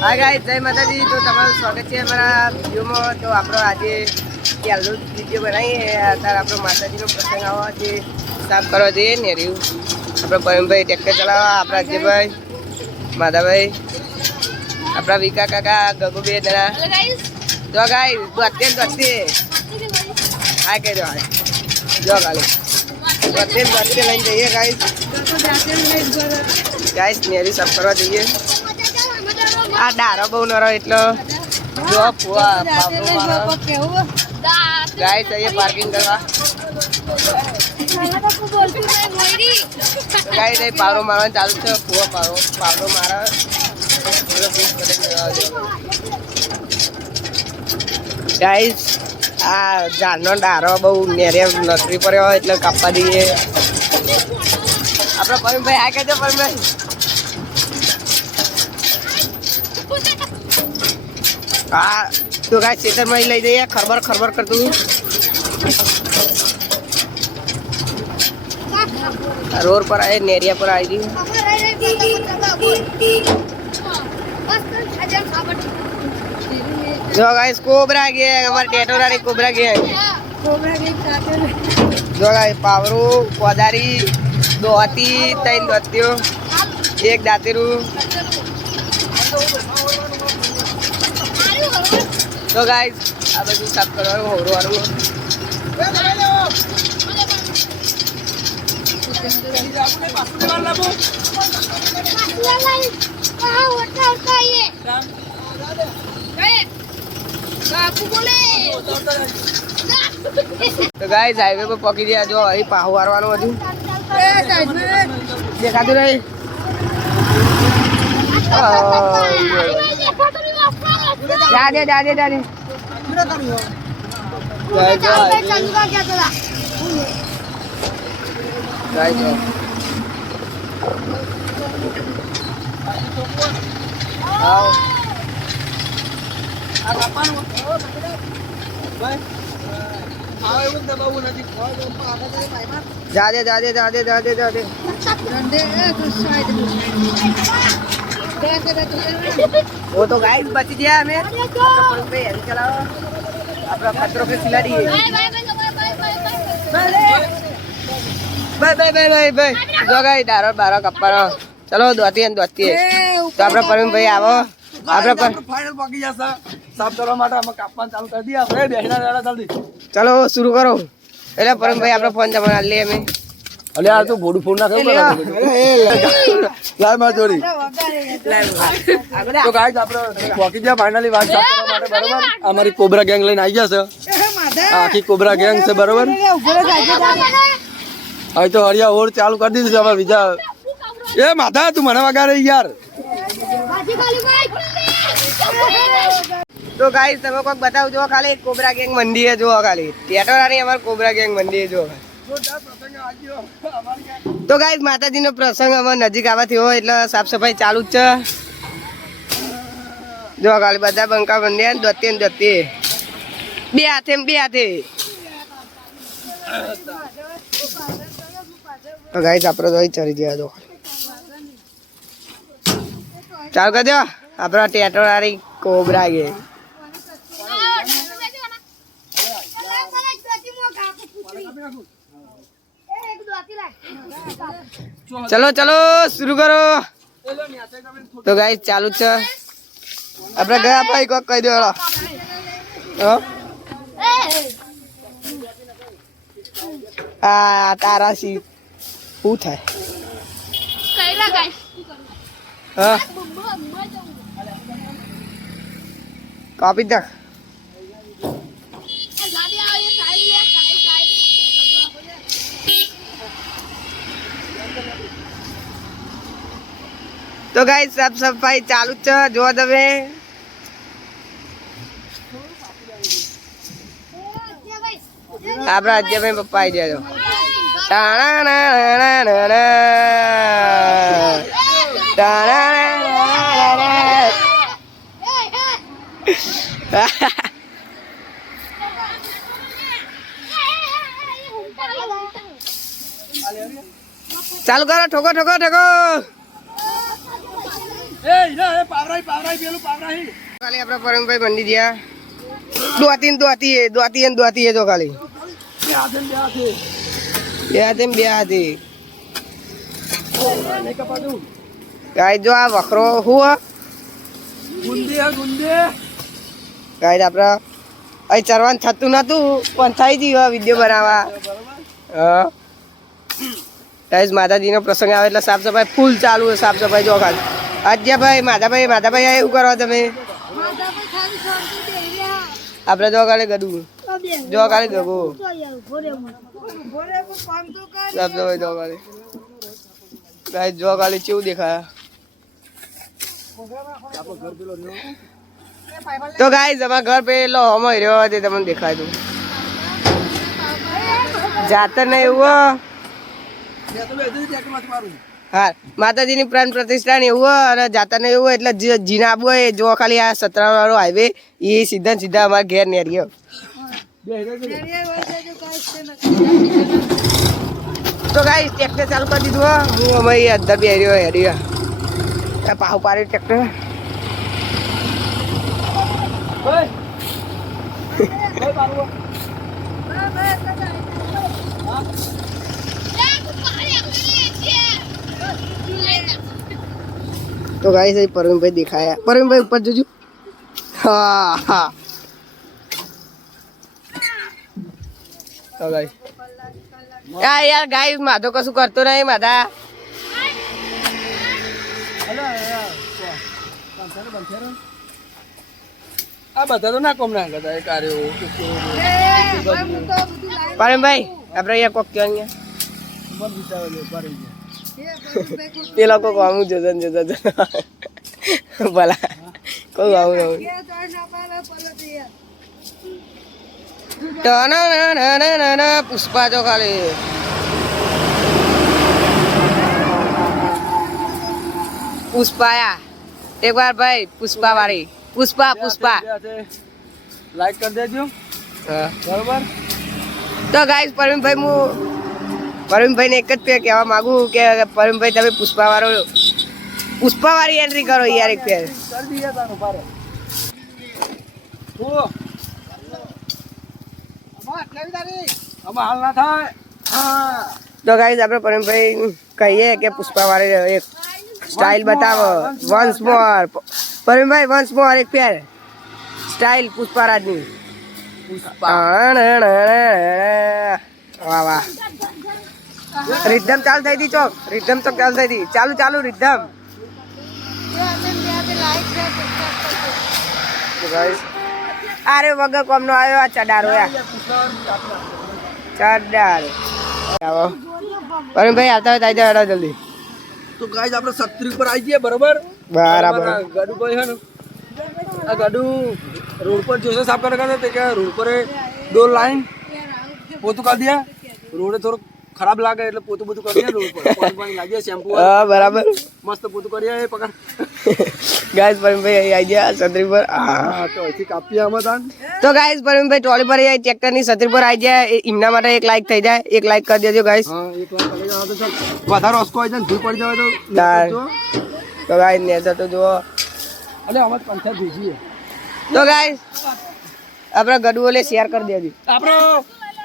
હા ગાઈસ જય માતાજી. તો તમારું સ્વાગત છે અમારા વિડીયોમાં. તો આપણો આજે પહેલો વીડિયો બનાવીએ અત્યારે આપણો માતાજીનો પ્રસંગ આવવા જે સાફ કરવા જઈએ ને રહ્યું આપણો ભયમભાઈ ટ્રેક્ટર ચલાવવા આપણા અજયભાઈ માધાભાઈ આપણા વિકા કાકા ગગુ બે જણા જો ગાય અત્યંત દોતે હા કહી દો હા જો ગાલી અત્યંત દોતે લઈને જઈએ ગાઈસ ગાઈસ નેરી સાફ કરવા જઈએ. આ ડારો બહુ નરો એટલો. જો ફુવા ગાય જઈએ પાર્કિંગ કરવા. ગાય જઈ પાવરો મારવાનું ચાલુ છે, ફુવા પાવરો પાવરો મારા. ગાઈસ, આ ઝાડનો ડારો બહુ નેરે પડ્યો હોય એટલે કાપવા દઈએ આપણે પરમભાઈ આ કહેજો પરમભાઈ. હા તો ગાય ખેતરમાં લઈ જઈએ, ખરબર ખરબર કરતું રોડ પર આવે નેરિયા પર આવી ગયું જો ગાઈસ, કોબરા ગેંગ અમારી ટેટોરાની કોબરા ગેંગ જો ગાય પાવરું, કોદારી દોતી ત્રણ દોતીઓ એક દાંતેરું. તો ગાઈસ આ બધું સાફ કરવાનું હોરું વાળું તો ગાઈસ હાઈવે પર પકી ગયા. જો અહીં પાહુ વારવાનું હતું. દેખાતું નહીં? જાજે જાજે જાજે ગાઈસ જો ગાઈસ જો આવો वो तो गाइस बच गया हमें अपन पे हेल चलाओ अपना खतरों के खिलाड़ी है bye bye bye bye bye જો ગાઈ ડારો બારો કપ્પાનો ચલો દોતી ને દોતી તો આપણા પરમીનભાઈ આવો આપણા પર ફાઇનલ પકી જશે સાફ કરવા માટે અમે કાપવાનું ચાલુ કરી દઈએ આપણે બેસના રેડા જલ્દી ચલો શરૂ કરો એટલે પરમભાઈ આપણો ફોન જમા લે અમે અલે આ તો બોડું ફોન ના લાયમાં જોડી. તો ગાઈસ આપણે પહોંચી ગયા ફાઇનલી વાત સાફ કરવા માટે બરોબર? અમારી કોબરા ગેંગ લઈને આવી ગયા છે. આખી કોબરા ગેંગ છે બરોબર? હવે તો હરિયા ઓર ચાલુ કરી દીધું છે અમારે બીજા એ માધા તું મને વગાડે યાર. તો ગાઈસ તમે કોઈક બતાવજો ખાલી કોબરા ગેંગ મંડી જો ખાલી. ટેટોરાની અમાર કોબરા ગેંગ મંદિરે જુઓ તો ગાઈસ, માતાજીનો પ્રસંગ અમે નજીક આવવાથી હોય એટલે સાફ સફાઈ ચાલુ જ છે. જો કાલે બધા બંકા બંધ્યા ને દોતે ને બે હાથે બે હાથે. તો ગાઈસ આપણે તો ચડી ગયા જો ચાલુ કરજો. આપણા ટેટોરારી કોબરા ગેંગ ચલો ચલો શરૂ કરો. તો ગાઈ ચાલુ જ છે. આપણે ગયા ભાઈ કોક કહી દો. આ તારા સી શું થાય? હા. કાપી દે તો ગાઈ સાફ સફાઈ ચાલુ જ છે. જો તમે. આપણા અજયભાઈ પપ્પા આવી જાય ચાલુ કરો, ઠોકો ઠોકો ઠોકો. એ ઈના એ પાવરાઈ પાવરાઈ પેલું પાવરાઈ. ખાલી આપણા પરમભાઈ મંડી ગયા. દોતી ને દોતી એ દોતી ને દોતી એ તો ખાલી બે હાથે ને બે હાથે. બે હાથે બે હાથે. ગાય જો આ વખરો હું? ગુંદે ગુંદે. ગાય આપણે અહીં ચરવાનું થતું નતું પણ થઈ ગયું વીડિયો બનાવવા. હા. ગાઈઝ માતાજીનો પ્રસંગ આવે એટલે સાફ સફાઈ ફૂલ ચાલુ સાફ સફાઈ જો ખાલી. અજ્જાભાઈ માધાભાઈ માધાભાઈ આ એવું કરો તમે? આપણે જો કાલે ગડું. જો કાલે ગગો. ભાઈ જો કાલે. ગાઈઝ જો ખાલી કેવું દેખાય? તો ગાય અમારા ઘર પેલો હમો રહ્યો તે તમને દેખાય તું જાતર ને એવું હો. માતાજીની પ્રાણ પ્રતિષ્ઠા એવું હોય અને જાતર ને એવું હોય એટલે જીના આબુ હોય જો ખાલી આ સતરા વાળો હાઈવે એ સીધા સીધા અમારા ઘેર નેરીયો બે તો ગાઈઝ ટ્રેક્ટર ચાલુ કરી દીધું હો. અમારી અંદર બે હેર્યો આ પાહુ પાડ્યું ટ્રેક્ટર ઓય. તો ગાઈઝ અહીં પરવીનભાઈ દેખાયા. પરવીનભાઈ ઉપર જોજો. હા હા. તો ગાઈઝ આ યાર ગાય માધો કશું કરતો નહીં માધા. આ બધા તો ના કોમ ના કરતા એ કાર્યો પરવીનભાઈ આપણે અહીંયા કોક કયો તે લોકો આવું જોતા ને જોતા જોતા. ભલા. કોઈ આવું આવું. પુષ્પા જો ખાલી. પુષ્પાયા. એક વાર ભાઈ પુષ્પા વાળી પુષ્પા પુષ્પા. લાઈક કરી દેજો. બરોબર? તો ગાઈસ પરવીનભાઈ હું પરવીનભાઈને એક જ ફેર કહેવા માંગુ કે પરવીનભાઈ તમે પુષ્પા વાળો પુષ્પા વાળી એન્ટ્રી કરો યાર એક ફેર તો ગાઈઝ આપણે પરમભાઈ કહીએ કે પુષ્પા વાળી એક સ્ટાઇલ બતાવો. વન્સ મોર પરમભાઈ વન્સ મોર એક ફેર સ્ટાઇલ પુષ્પારાજની. વાહ વાહ. રિધમ ચાલુ થઈ હતી ચોક. રિધમ ચોક ચાલુ થઈ હતી ચાલુ ચાલુ રિધમ. અરે વગર કોમનો આવ્યો આ ચડારો ચડાર. આવો. પરમ ભાઈ આવતા હોય તાઈ જાવ જલ્દી. તો ગાઈઝ આપણે સત્રી ઉપર આવી જઈએ બરોબર? બરાબર. આ ગાડું ભાઈ છે ને આ ગાડું રોડ પર જોશે સાફ કરવા કરે તે કે રોડ પર દો લાઈન પોતું કરી દિયા રોડે થોડું ખરાબ લાગે એટલે પોતું બધું કરી પાણી લાગીએ શેમ્પુ હા બરાબર. મસ્ત પોતું કરીએ પકડ. ગાઈસ પરમભાઈ આવી ગયા છત્રી પર. હા. તો અહીંથી કાપીએ આમાં તાન તો ગાઈસ પરમભાઈ ટ્રોલી પર ટ્રેક્ટરની છત્રી પર આવી જાય એમના માટે એક લાઈક થઈ જાય. એક લાઈક કરી દેજો ગાઈસ હા એક તો વધારે ઓસકો આવી જાય ધૂળ પડી જાય તો તાર. તો ગાઈસ નેચર તો જુઓ. અલે આમાં પંચાયત ભેજીએ તો ગાઈસ આપણે ગડુઓ ઓલે શેર કરી દેજો. આપણો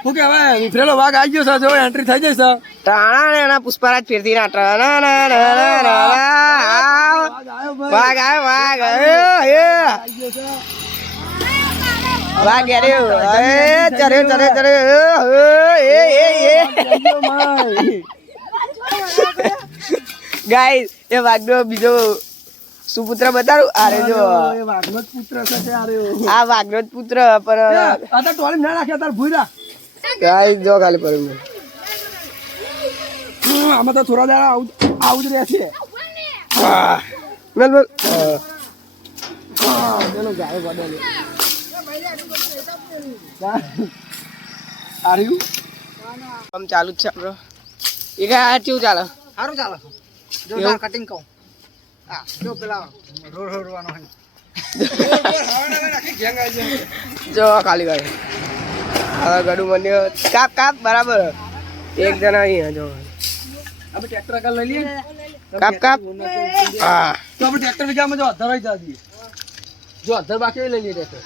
શું હવે વિફરેલો વાઘ આવી ગયો છે જો એન્ટ્રી થઈ જશે. ટાણા ને એના પુષ્પારાજ ફેરતી ના ટાણા ના ના ના ના. વાઘ આવ્યો વાઘ આવ્યો વાઘ. એ. ગાઈસ વાઘનો બીજો સુપુત્ર બતાડું? આરે જો. એ વાઘનો જ પુત્ર છે તે આ વાઘનો જ પુત્ર પણ આ તો ટોળી ના નાખ્યા તાર ભૂરા ગાઈસ જો ખાલી પર આમાં તો થોડા દાડા આવું આવું જ રહ્યા છે ગાય બદલે આર્યું? આમ ચાલુ જ છે આપણો. એ કઈ આ કેવું ચાલે? સારું ચાલે એવું? કટિંગ કહું. હા જો પેલા રોડ રોડવાનો જો ખાલી ગાડી હવે ગડું બન્યો કાપ કાપ બરાબર. એક જણા અહીંયા જો. આપણે ટ્રેક્ટર આગળ લઈ લઈએ કાપ કાપ. હા. તો આપણે ટ્રેક્ટર વિચારમાં જો અધર જ દઈએ જો અધર બાકી લઈ લઈએ ટ્રેક્ટર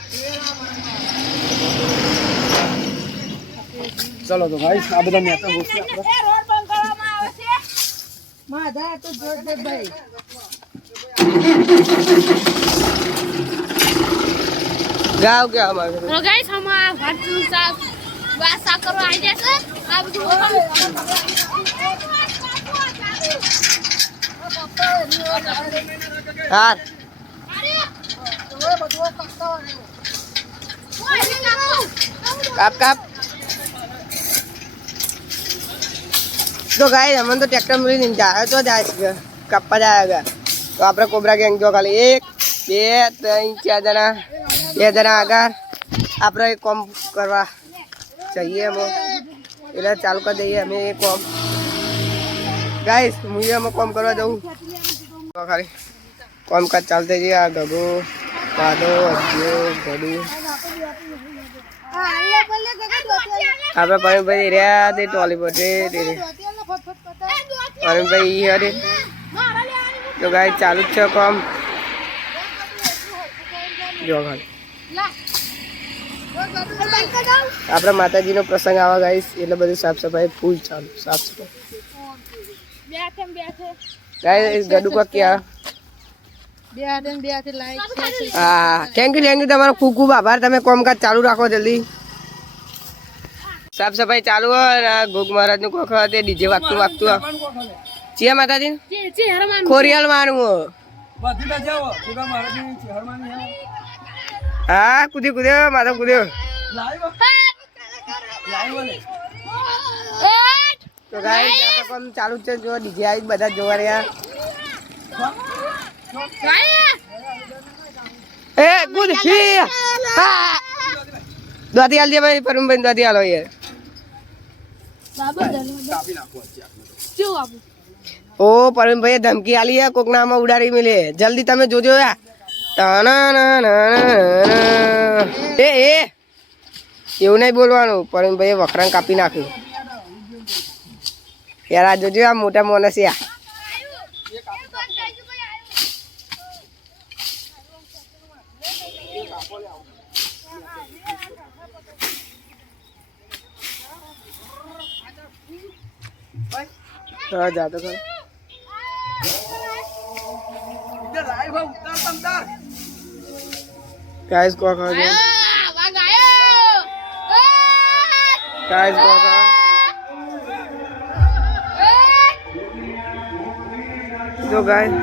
ચલો તો ભાઈ આ બધા નેતા ગોઠવી આપણે ગાવ કે અમારે? તો ગાઈસ ભાતનું શાક વાત શાક કરવા આવી જશે આ બધું હા. કાપ કાપ. તો ગાય અમને તો ટ્રેક્ટર મળી નહીં. જાય તો જાય છે કાપવા જાય તો આપણે કોબરા ગેંગ જો ખાલી એક બે ત્રણ ચાર જણા બે જણા આગળ. આપણે એ કોમ કરવા જઈએ અમે એટલે ચાલુ કરી દઈએ અમે એ કોમ. ગાઈસ હું અમે કોમ કરવા જવું ખાલી કોમકાજ ચાલતા જઈએ આ ગગો, પાદો અજ્યો ગડું. આપણે પરમભાઈ રહ્યા તે ટોલી પર. પરમભાઈ હરે. તો ગાય ચાલુ જ છે કોમ. જો ખાલી. આપણે માતાજીનો પ્રસંગ આવા ગાઈસ એટલે બધું સાફ સફાઈ ફૂલ ચાલુ સાફ સફાઈ બેઠે બેઠે ગડુ કા ક્યાં? હા થેન્ક યુ થેન્ક યુ તમારો ખૂબ ખૂબ આભાર. તમે કોમકાજ ચાલુ રાખો જલ્દી. સાફ સફાઈ ચાલુ હોય ગોગ મહારાજનું કોખ તે ડીજે વાગતું વાગતું. ચિયા માતાજી? ખોરિયાલ માનવું. હો. બધી હે. કુદ્યો કુદ્યો માધવ કુદ્યો. તો ગાય પણ ચાલુ જ છે જો ડીજે આવી બધા જોવા રહ્યા. એ કુદ હી. હા દે ભાઈ પરમભાઈ દોતી આલો યાર ઓ પરમભાઈ ધમકી આલી કોક નામાં ઉડાડી મિલે જલ્દી તમે જોજો યા. એ એ. એવું નહીં બોલવાનું પરમભાઈ વખરાણ કાપી નાખ્યું. યાર, આ જોજો, આ મોટા માણસ હા, જા ખરો. ગાઈસ કો ખા જો ગાઈસ કો ખા જો ગાઈસ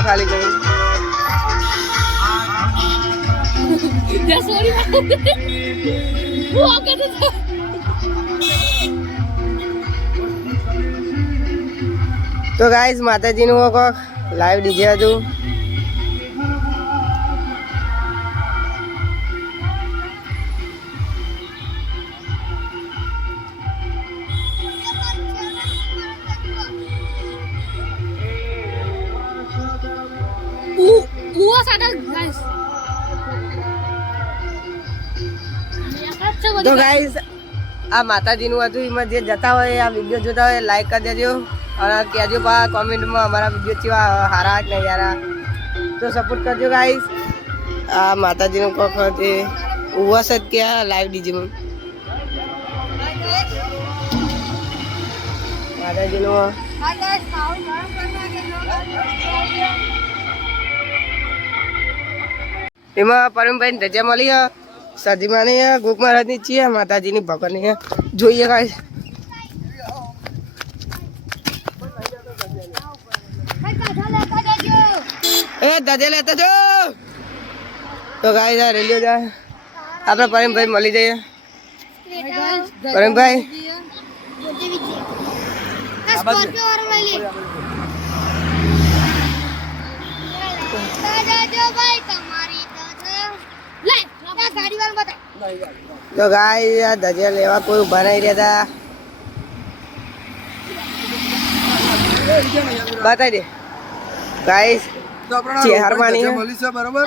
જોવા ખાલી તો ગાઈઝ માતાજીનું કોક લાઈવ ડીજે હતું. આ માતાજીનું હતું એમાં જે જતા હોય, આ વીડિયો જોતા હોય લાઈક કરી દેજો. અને કહેજો પા કોમેન્ટમાં અમારા વીડિયો કેવા હારા કે યારા તો સપોર્ટ કરજો ગાઈસ આ માતાજીનું કોક તે ઉવાસ જ ક્યાં લાઈવ ડીજીમાં માતાજીનું એમાં પરમભાઈ રજા મળી હે ગોક મહારાજની છીએ, માતાજીની ભગવાનની જોઈએ કાંઈ. એ, દાદે લેતો જો. તો ગાય આ રેલીઓ જાય પરમભાઈ મળી જઈએ. પરમભાઈ. તો ગાય ધજિયા લેવા કોઈ ઊભા નહીં રહેતા. બતાવી દે. ગાઈસ તો ધજા હે. મળી છે. બરાબર?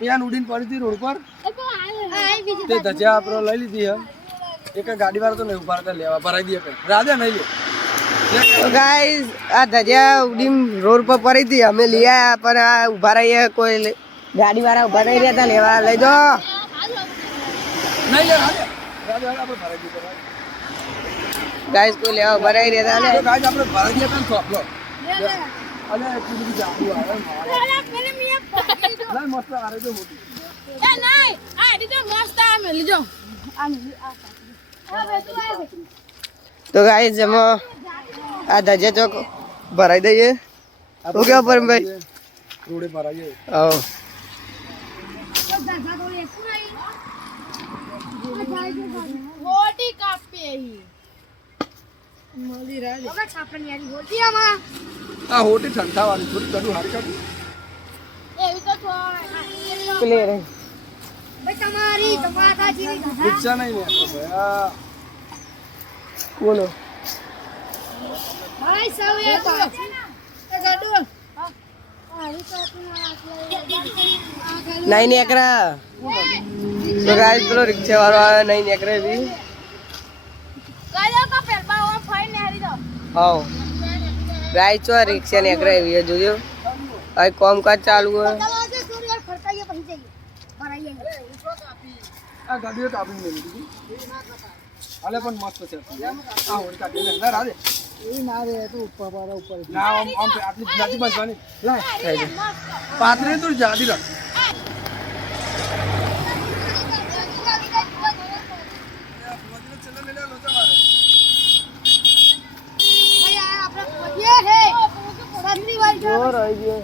ત્યાં ઉડીને પડી હતી રોડ પર. તે ધજા આપણે લઈ લીધી હે એક ગાડી વાળો તો નહીં ઊભા રહેતા લેવા ભરાઈ દે કઈ રાધે નહીં લે. ગાઈસ આ ધજિયા ઉડીમ રોડ પર પડી હતી. અમે લઈ પણ આ ઊભા રહીએ કોઈ ગાડી વાળા ઊભા થઈ રહ્યા હતા લેવા લઈ ભરાઈ. ગાઈસ કોઈ લેવા ઊભા રહી રહ્યા હતા ગાઈસ આપણે ભરાઈ ગયા હતા થોપલો અલે એટલી બધી જાદુ આવે મસ્ત આરે જો મોટી. તો ગાઈસ એમાં આ ધજે ચોક ભરાઈ દઈએ. હું કેવા પરમભાઈ રોડે ભરાઈએ. આવો. મોટી કાપી આ હોટી ઠંડાવાળી થોડી ગડું હારી એવી તો થોડા પેલી રહી. રિક્ષા નહીં. લેતો આ. બોલો. ભાઈ આ બોલો નહીં નેકરા તો ગાઈસ પેલો રિક્ષા વાળો આવે નહીં નેકરે બી. હાવ. ગાય ચો રિક્ષા નીકળે એવી જોજો. હવે કોમકાજ ચાલુ હોય. આ ગાડીઓ કાપીને લઈ લીધી હાલે પણ મસ્ત છે. આ હોડી કાઢી લે. રાધે ના આમ આમ આટલી જાતી બાંધવાની લાય. થઈ જાય. પાતરી તો જાતી રાખ જોર આવી ગયો.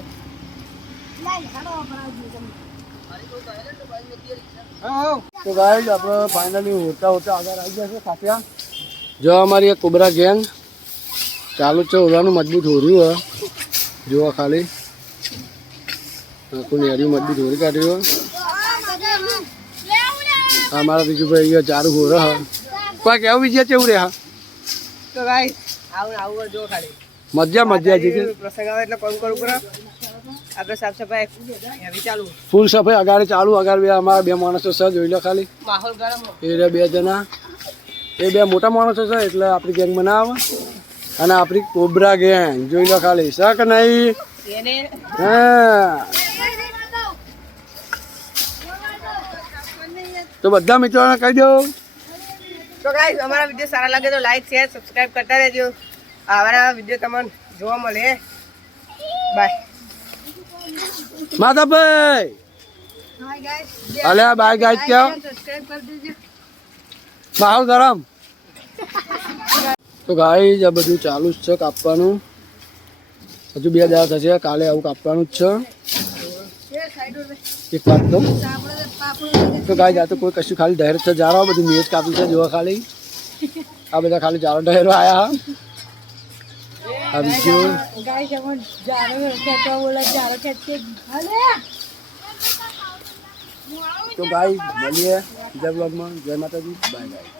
તો ગાઈડ આપણે ફાઇનલી હોતા હોતા આગળ આવી ગયા છે ખાસિયા જો અમારી એક કોબરા ગેંગ ચાલુ જ છે ઓલાનું મજબૂત હોર્યું હે જોવા ખાલી. આખું નેરી મજબૂત હોરી કાઢ્યું હે. આ મારા બીજું ભાઈ અહીંયા ચારું હોર હ કોઈ કેવું બીજે કેવું રે હા? તો ગાઈસ આવું આવું જો ખાલી. મજા મજા છે. પ્રસંગ આવે એટલે કોલ કરું પડે આપણે સાફ સફાઈ એવી ચાલુ. ફૂલ સફાઈ અગાડી ચાલુ અગાડી બે અમારા બે માણસો છે જોઈ લો ખાલી. માહોલ ગરમ એ રહ્યા બે જણા. એ બે મોટા માણસો છે એટલે આપણી ગેંગ બનાવે. અને આપણી કોબરા ગેંગ જોઈ લો ખાલી. શક નહીં? હા. તો બધા મિત્રોને કહી દો. તો ગાઈસ અમારા વીડિયો સારા લાગે તો લાઈક શેર સબસ્ક્રાઇબ કરતા રહેજો. અમારા વીડિયો તમને જોવા મળે. બાય માધાભાઈ અલે આ બાય ગાય ક્યાં સબસ્ક્રાઇબ કરી દેજો માહોલ ગરમ તો ગાય આ બધું ચાલુ જ છે કાપવાનું. હજુ બે દાડા થશે કાલે આવું કાપવાનું જ છે. એક વાત દઉં તો ગાય જાતો કોઈ કશું ખાલી ઢહેર છે. જારો બધું મેચ કાપ્યું છે જોવા ખાલી. આ બધા ખાલી જારો ઢહેરો આયા. બીજું તો ગાય મળીએ. જય બ્લોગમાં જય માતાજી. Bye bye